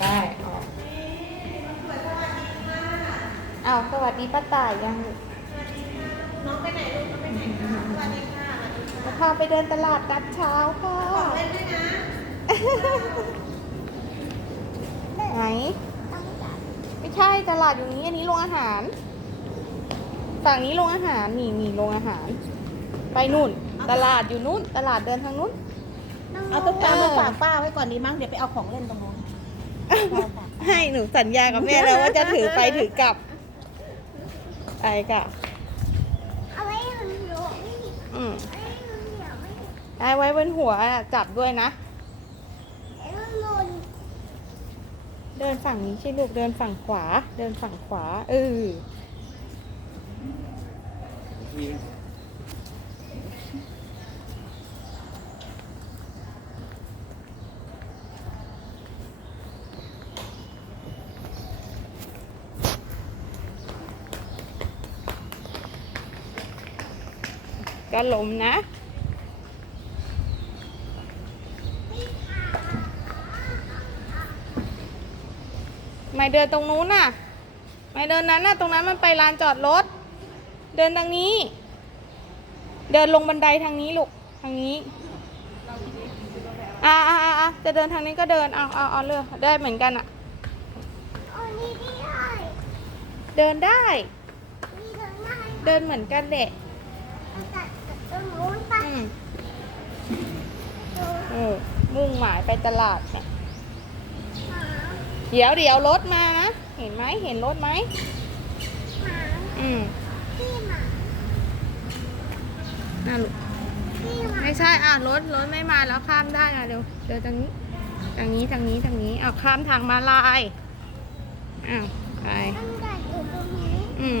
ได้ออกเอาสวัสดีป้าต่ายยังลูกน้องไปไหนลูกน้องไปไหนคะสวัสดีค่ะสวัสดีค่ะจะพาไปเดินตลาดนัดเช้าค่ะของเล่นด้วยนะไหนไม่ใช่ตลาดอยู่นี้อันนี้โรงอาหารฝั่งนี้โรงอาหารนี่นี่โรงอาหาร ไปนู่น ตลาดอยู่นู่น ตลาดเดินทางนู้น เอาตุ๊กตาเอมาอฝากป้าไว้ก่อนดีมั้งเดี๋ยวไปเอาของเล่นตรงนู้น ให้หนูสัญญากับแม่แล้วว่าจะถือไปถือกลับไปกลับเอาไว้หนูหนูไม่อืมไว้หนูเหนียวไม่ได้ไว้บนหัวอะจับด้วยนะ เดินฝั่งนี้ใช่ลูกเดินฝั่งขวา เดินฝั่งขวาเออ ก็ล้มนะ ไม่เดินตรงนู้นน่ะ ไม่เดินนั้นน่ะ ตรงนั้นมันไปลานจอดรถ เดินทางนี้ เดินลงบันไดทางนี้ลูก ทางนี้อ่าอ่าอ่าจะเดินทางนี้ก็เดิน เอาเอาเอาเลือกได้เหมือนกันอะโอ้นี่ไม่ได้เดินได้นี่เดินได้ เดินเหมือนกันเด็กมันตัดกับตรงนู้นไป อืม ตรง เออมุ่งหมายไปตลาดเนี่ยหมาเดี๋ยวเดี๋ยวรถมานะ เห็นไหมเห็นรถไหมหมาอืมพี่หมาน่าลูกพี่หมาไม่ใช่อะรถรถไม่มาแล้วข้ามได้อะเร็วเดินทางนี้ทางนี้ทางนี้ทางนี้เอาข้ามทางมาลายอ้าวไปมันกัดอยู่ตรงนี้อืมม